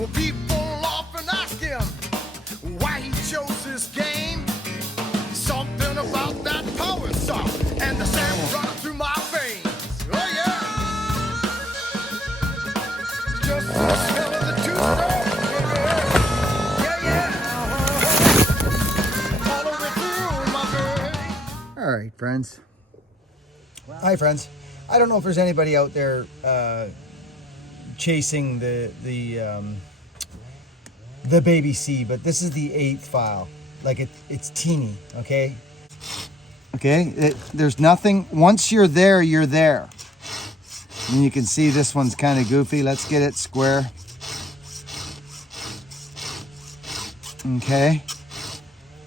Well, people often ask him why he chose this game. Something about that power song and the sound running through my veins. Oh yeah, just the smell of the two-stone. All right, friends. Hi, friends. I don't know if there's anybody out there chasing the baby C, but this is the 8th file. Like it's teeny, okay? Okay, there's nothing. Once you're there, you're there. And you can see this one's kind of goofy. Let's get it square. Okay.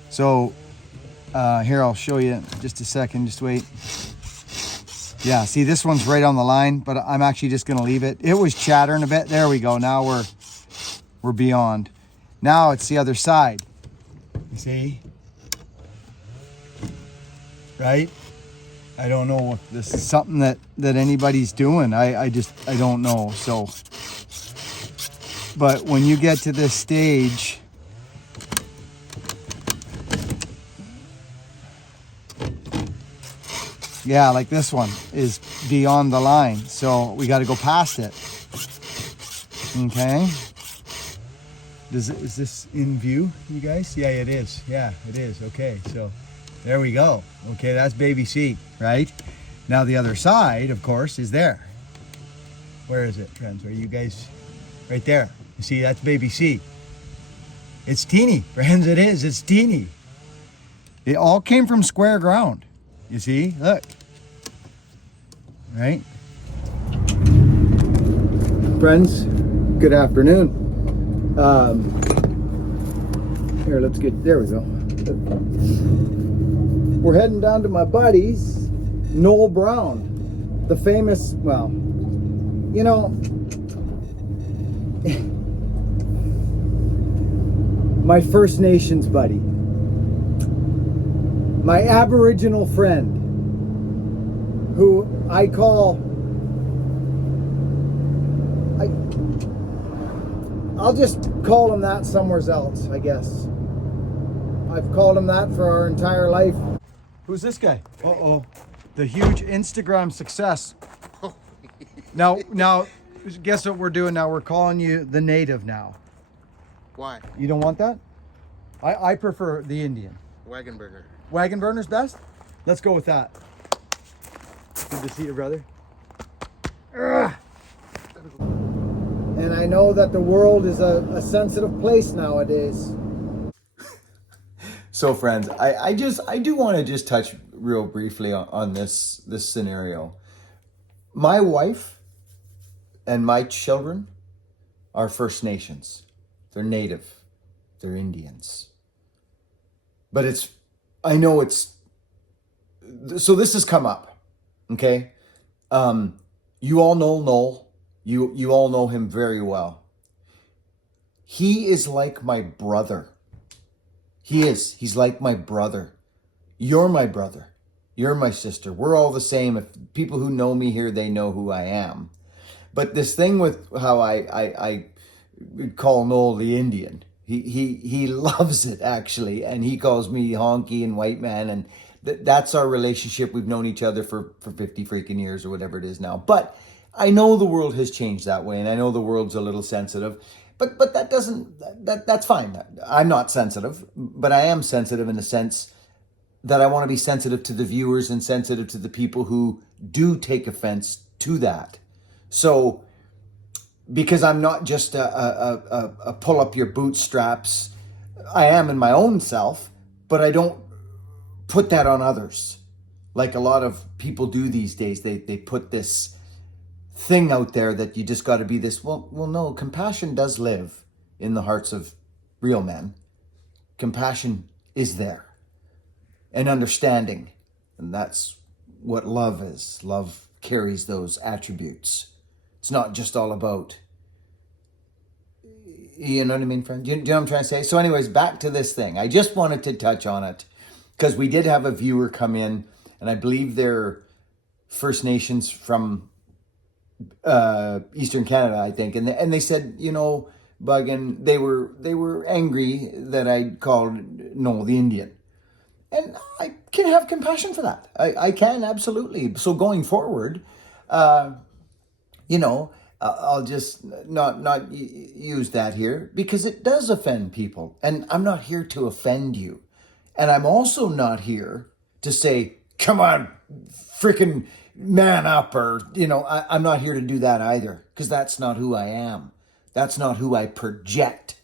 So here, I'll show you just a second. Just wait. Yeah, see, this one's right on the line, but I'm actually just going to leave it. It was chattering a bit. There we go. Now we're beyond. Now it's the other side. You see? Right? I don't know if this is something that anybody's doing. I don't know. So, but when you get to this stage, yeah, like this one is beyond the line. So we got to go past it. Okay. Is this in view, you guys? Yeah, it is. Yeah, it is. Okay, so there we go. Okay, that's baby C, right? Now the other side, of course, is there. Where is it, friends? Are you guys right there? You see, that's baby C. It's teeny, friends. It is. It's teeny. It all came from square ground. You see, look, right? Friends, good afternoon. Here, let's get, there we go. We're heading down to my buddy's, Noel Brown, the famous, well, you know, my First Nations buddy. My Aboriginal friend, who I'll just call him that somewhere else, I guess. I've called him that for our entire life. Who's this guy? Uh-oh, the huge Instagram success. Now, guess what we're doing now? We're calling you the native now. Why? You don't want that? I prefer the Indian. Wagon burger. Wagon burner's best? Let's go with that. Good to see you, brother. Ugh. And I know that the world is a sensitive place nowadays. So friends, I do want to just touch real briefly on this scenario. My wife and my children are First Nations. They're native. They're Indians. But I know so this has come up, okay? You all know Noel. You all know him very well. He is like my brother. He is. He's like my brother. You're my brother. You're my sister. We're all the same. If people who know me here, they know who I am. But this thing with how I call Noel the Indian, he loves it, actually, and he calls me honky and white man, and that's our relationship. We've known each other for 50 freaking years or whatever it is now. But I know the world has changed that way, and I know the world's a little sensitive, but that's fine. I'm not sensitive, but I am sensitive in the sense that I want to be sensitive to the viewers and sensitive to the people who do take offense to that. So, because I'm not just a pull up your bootstraps, I am in my own self, but I don't put that on others. Like a lot of people do these days, they put this thing out there that you just got to be this. Well, no, compassion does live in the hearts of real men. Compassion is there. And understanding. And that's what love is. Love carries those attributes. It's not just all about, you know what I mean, friend? Do you know what I'm trying to say? So anyways, back to this thing. I just wanted to touch on it because we did have a viewer come in, and I believe they're First Nations from Eastern Canada, I think. And they said, you know, bugging. They were angry that I called Noel the Indian. And I can have compassion for that. I can, absolutely. So going forward, I'll just not use that here because it does offend people. And I'm not here to offend you. And I'm also not here to say, come on, freaking man up, or, I'm not here to do that either, because that's not who I am. That's not who I project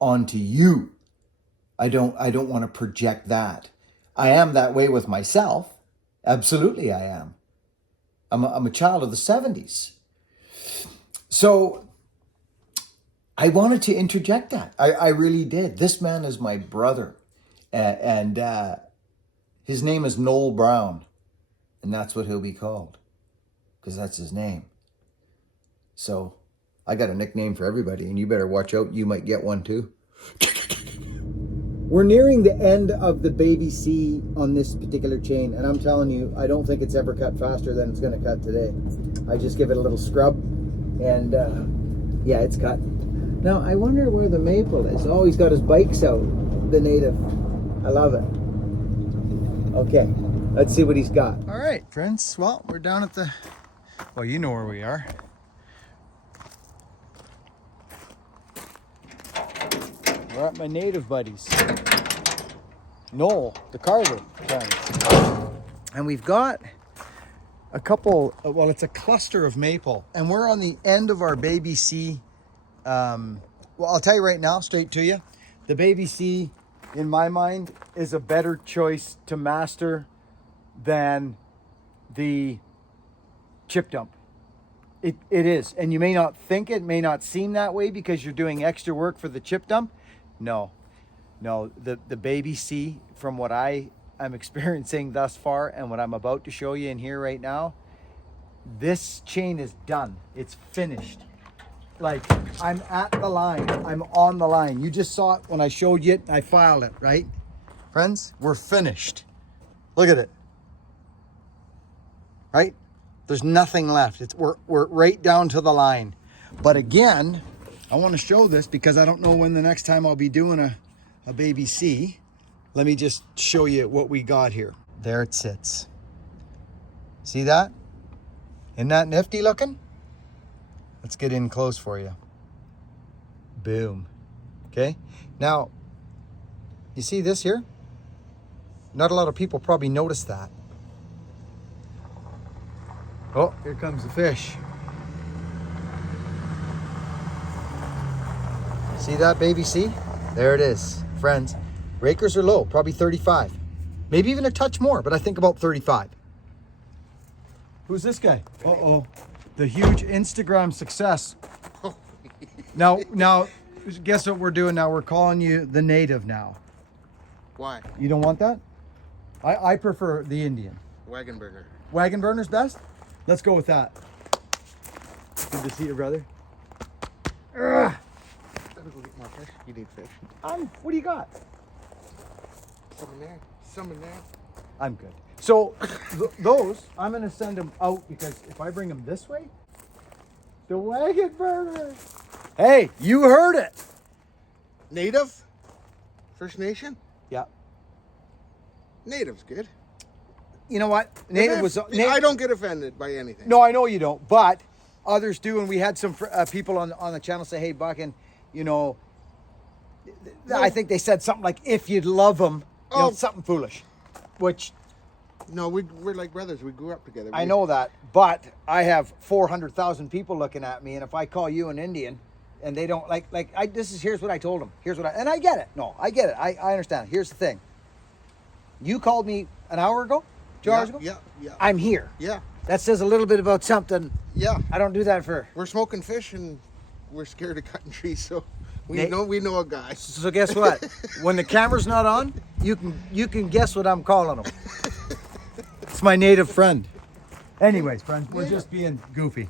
onto you. I don't want to project that. I am that way with myself. Absolutely I am. I'm a child of the 70s. So I wanted to interject that. I really did. This man is my brother. And his name is Noel Brown. And that's what he'll be called, because that's his name. So I got a nickname for everybody, and you better watch out. You might get one too. We're nearing the end of the baby C on this particular chain, and I'm telling you, I don't think it's ever cut faster than it's going to cut today. I just give it a little scrub, and yeah, it's cut. Now, I wonder where the maple is. Oh, he's got his bikes out, the native. I love it. Okay, let's see what he's got. All right, friends. Well, we're down at the... Well, you know where we are. We're at my native buddies. Noel the Carver friends. And we've got a couple... Well, it's a cluster of maple. And we're on the end of our baby C. Well, I'll tell you right now, straight to you. The baby C, in my mind, is a better choice to master than the chip dump. It is. And you may not think it, may not seem that way because you're doing extra work for the chip dump. No, the baby C, from what I am experiencing thus far and what I'm about to show you in here right now, this chain is done. It's finished. Like, I'm at the line. I'm on the line. You just saw it when I showed you it. I filed it, right? Friends, we're finished. Look at it. Right? There's nothing left. We're right down to the line. But again, I want to show this because I don't know when the next time I'll be doing a baby C. Let me just show you what we got here. There it sits. See that? Isn't that nifty looking? Let's get in close for you. Boom. Okay. Now, you see this here? Not a lot of people probably notice that. Oh, here comes the fish. See that, baby C? There it is, friends. Rakers are low, probably 35. Maybe even a touch more, but I think about 35. Who's this guy? Uh-oh. The huge Instagram success. Now, guess what we're doing now? We're calling you the native now. Why? You don't want that? I prefer the Indian. Wagon burner. Wagon burner's best? Let's go with that. Good to see you, brother. Gotta go get more fish. You need fish. What do you got? Some in there. Some in there. I'm good. So those, I'm going to send them out because if I bring them this way, the wagon burner. Hey, you heard it. Native? First Nation? Yeah. Native's good. You know what? Native was... I don't get offended by anything. No, I know you don't, but others do. And we had some people on the channel say, hey, Buck, and, I think they said something like, if you'd love them, something foolish, which... No, we're like brothers. We grew up together. I know that, but I have 400,000 people looking at me, and if I call you an Indian, and they don't here's what I told them. And I get it. No, I get it. I understand. Here's the thing. You called me an hour ago, 2 hours ago. Yeah. I'm here. Yeah. That says a little bit about something. Yeah. I don't do that for. We're smoking fish and we're scared of cutting trees, so we know a guy. So guess what? When the camera's not on, you can guess what I'm calling him. It's my native friend. Anyways, friends, we're just being goofy.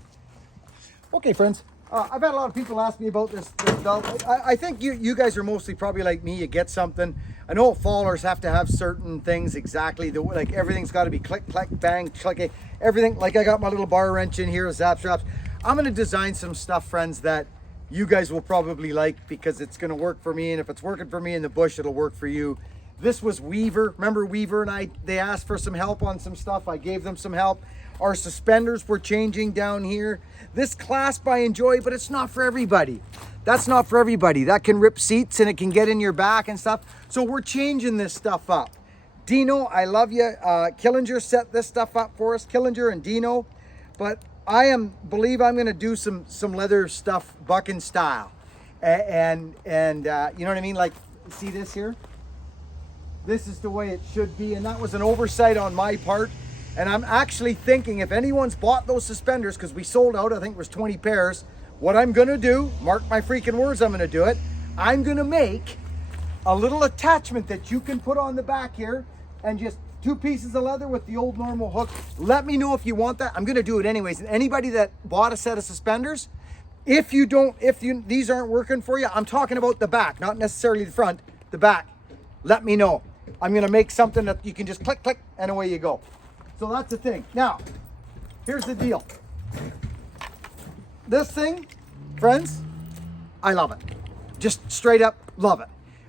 Okay, friends. I've had a lot of people ask me about this belt. I think you guys are mostly probably like me. You get something. I know fallers have to have certain things exactly. Like everything's got to be click, clack, bang, click. Everything. Like I got my little bar wrench in here, zap straps. I'm going to design some stuff, friends, that you guys will probably like, because it's going to work for me, and if it's working for me in the bush, it'll work for you. This was Weaver. Remember Weaver and I, they asked for some help on some stuff. I gave them some help. Our suspenders were changing down here. This clasp I enjoy, but it's not for everybody. That's not for everybody. That can rip seats and it can get in your back and stuff. So we're changing this stuff up. Dino, I love you. Killinger set this stuff up for us, Killinger and Dino. But I believe I'm going to do some leather stuff bucking style. And you know what I mean? Like, see this here? This is the way it should be. And that was an oversight on my part. And I'm actually thinking, if anyone's bought those suspenders, because we sold out, I think it was 20 pairs, what I'm going to do, mark my freaking words, I'm going to do it. I'm going to make a little attachment that you can put on the back here, and just 2 pieces of leather with the old normal hook. Let me know if you want that. I'm going to do it anyways. And anybody that bought a set of suspenders, if these aren't working for you, I'm talking about the back, not necessarily the front, the back. Let me know. I'm going to make something that you can just click, click, and away you go. So that's the thing. Now, here's the deal. This thing, friends, I love it. Just straight up love it.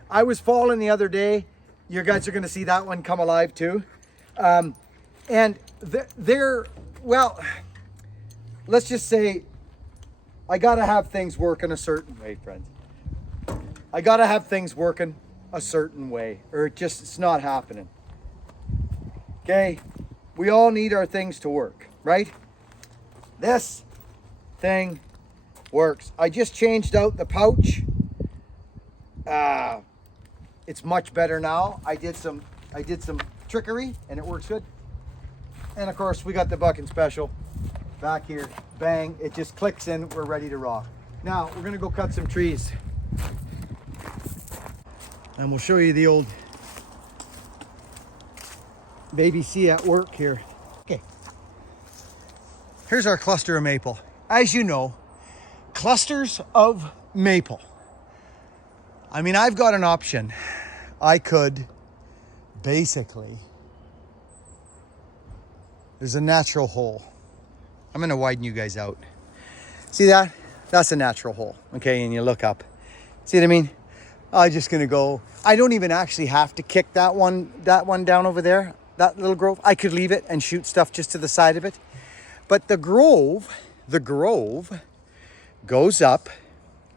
I was falling the other day. You guys are going to see that one come alive too. And they're, well, let's just say I got to have things working a certain way, friends. I got to have things working a certain way, or it's not happening. Okay? We all need our things to work, right? This thing works. I just changed out the pouch. It's much better now. I did some trickery and it works good. And of course we got the bucking special back here. Bang, it just clicks in, we're ready to rock. Now we're gonna go cut some trees. And we'll show you the old baby C at work here. Okay. Here's our cluster of maple. As you know, clusters of maple. I mean, I've got an option. I could basically, there's a natural hole. I'm gonna widen you guys out. See that? That's a natural hole. Okay, and you look up. See what I mean? I'm just gonna go, I don't even actually have to kick that one down over there. That little grove, I could leave it and shoot stuff just to the side of it. But the grove goes up.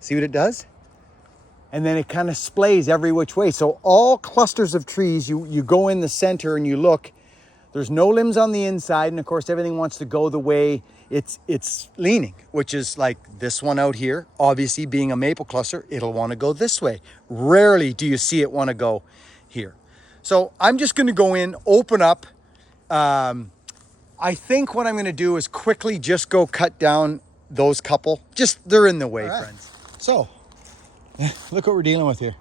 See what it does? And then it kind of splays every which way. So all clusters of trees, you go in the center and you look, there's no limbs on the inside. And of course, everything wants to go the way it's leaning, which is like this one out here. Obviously, being a maple cluster, it'll want to go this way. Rarely do you see it want to go here. So I'm just going to go in, open up. I think what I'm going to do is quickly just go cut down those couple. Just, they're in the way, right, friends. So, look what we're dealing with here.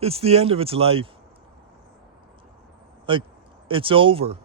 It's the end of its life. Like, it's over.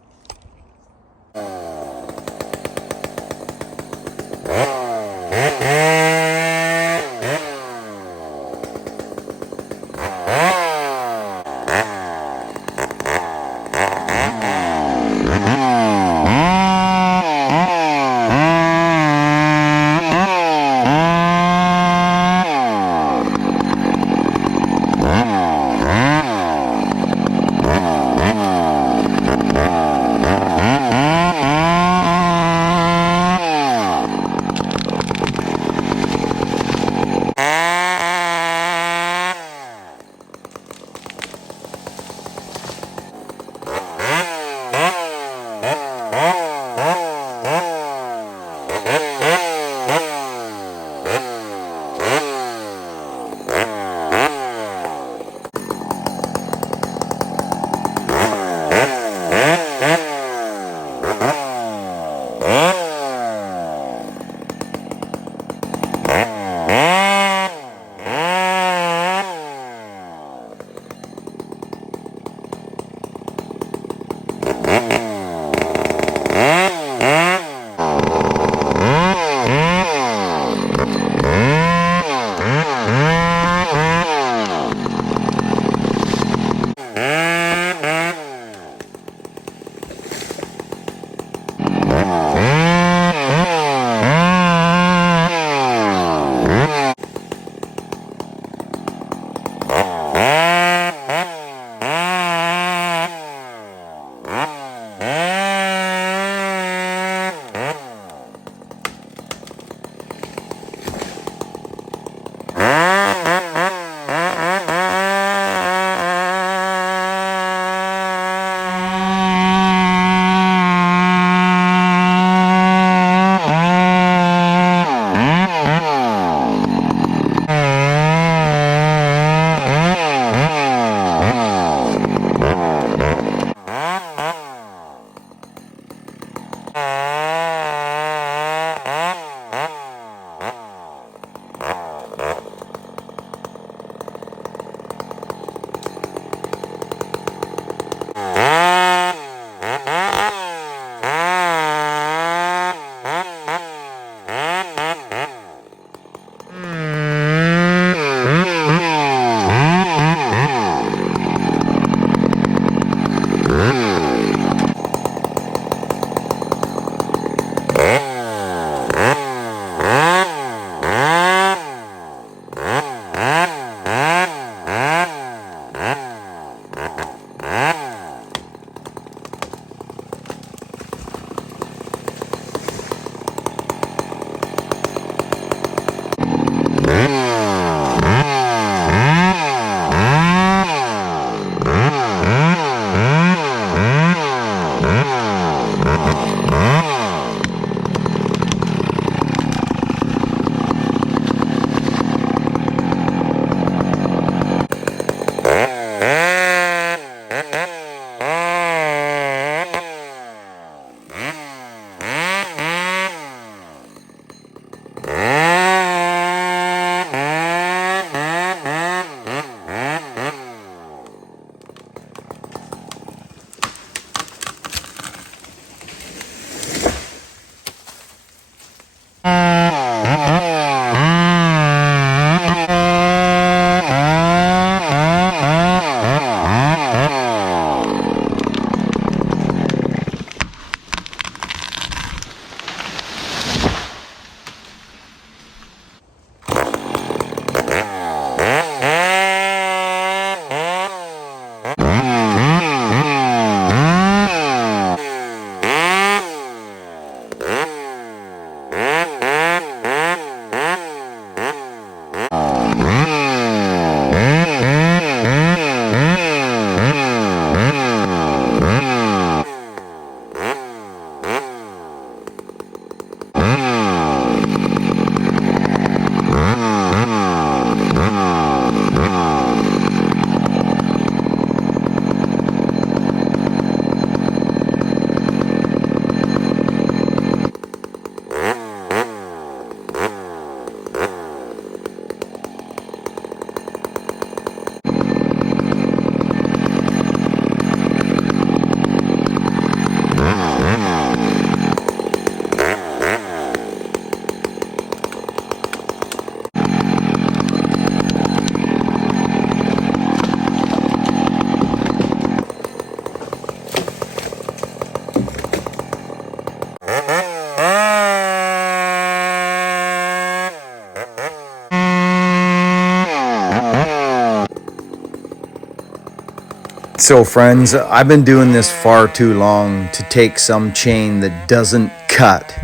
So friends, I've been doing this far too long to take some chain that doesn't cut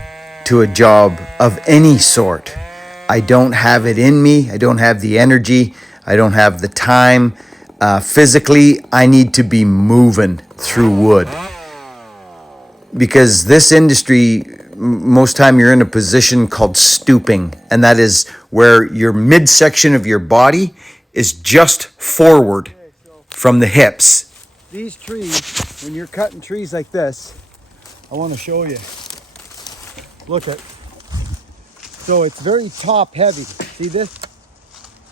to a job of any sort. I don't have it in me. I don't have the energy. I don't have the time. Physically, I need to be moving through wood. Because this industry, most time you're in a position called stooping, and that is where your midsection of your body is just forward from the hips. These trees, when you're cutting trees like this, I want to show you. Look at, so it's very top heavy. See this?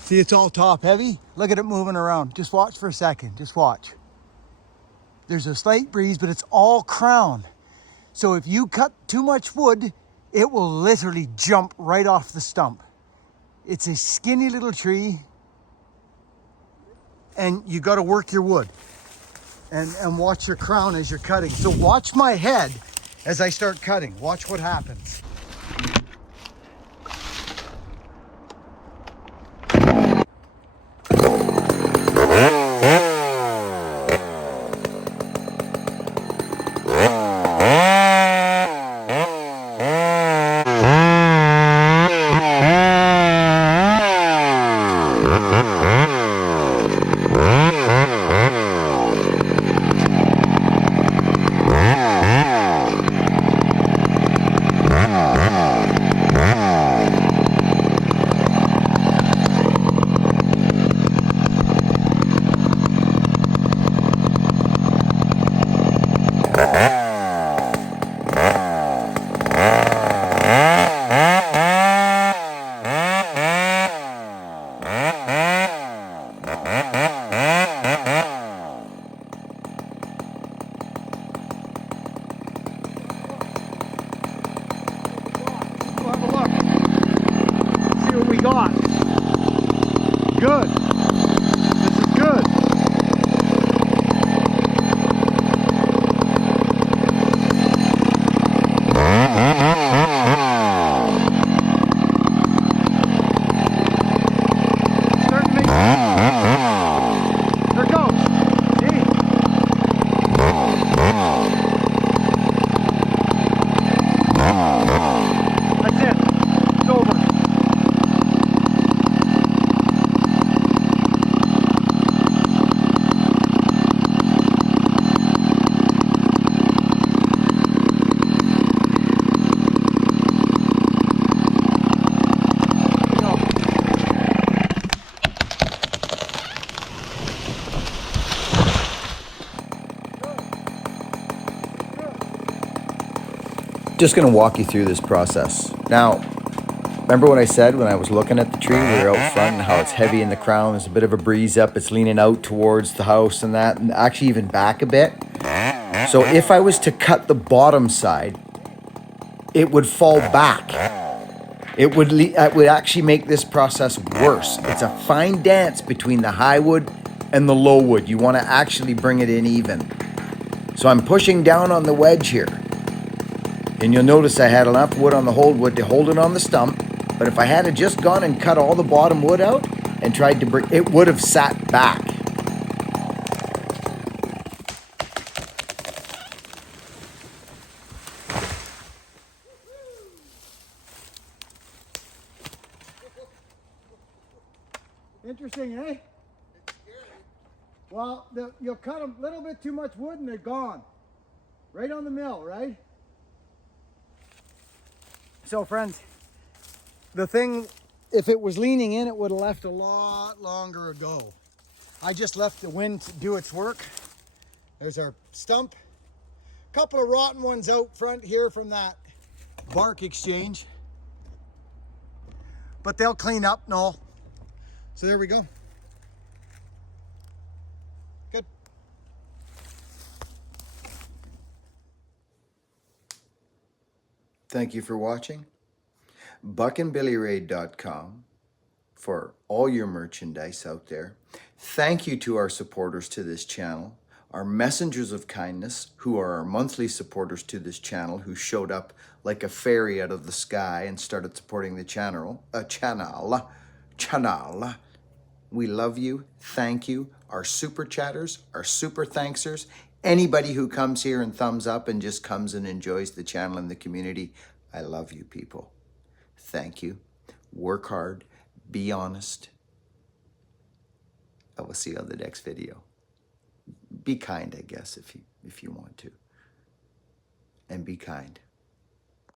See, it's all top heavy. Look at it moving around. Just watch for a second. Just watch. There's a slight breeze, but it's all crown. So if you cut too much wood, it will literally jump right off the stump. It's a skinny little tree, and you got to work your wood and watch your crown as you're cutting. So watch my head as I start cutting. Watch what happens. Have a look. See what we got. Good. This is good. Starting to make there it goes. See? That's it. It's over. Just going to walk you through this process. Now, remember what I said when I was looking at the tree? We were out front and how it's heavy in the crown. There's a bit of a breeze up. It's leaning out towards the house and that, and actually even back a bit. So if I was to cut the bottom side, it would fall back. It would actually make this process worse. It's a fine dance between the high wood and the low wood. You want to actually bring it in even. So I'm pushing down on the wedge here. And you'll notice I had enough wood on the hold wood to hold it on the stump. But if I had just gone and cut all the bottom wood out and tried to bring, it would have sat back. Interesting, eh? Well, you'll cut a little bit too much wood and they're gone. Right on the mill, right? So friends, the thing, if it was leaning in, it would have left a lot longer ago. I just left the wind to do its work. There's our stump. A couple of rotten ones out front here from that bark exchange. But they'll clean up, no. So there we go. Good. Thank you for watching. buckandbillyraid.com for all your merchandise out there. Thank you to our supporters to this channel, our messengers of kindness, who are our monthly supporters to this channel, who showed up like a fairy out of the sky and started supporting the channel. We love you. Thank you. Our super chatters, our super thanksers, anybody who comes here and thumbs up and just comes and enjoys the channel and the community. I love you people. Thank you. Work hard. Be honest. I will see you on the next video. Be kind, I guess, if you want to. And be kind.